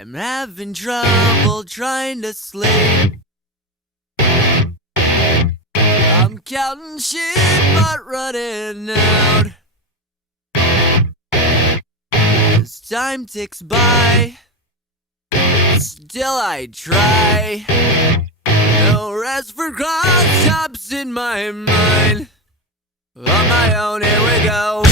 I'm having trouble trying to sleep. I'm counting sheep but running out. As time ticks by, still I try. No rest for cross-tops in my mind. On my own, here we go.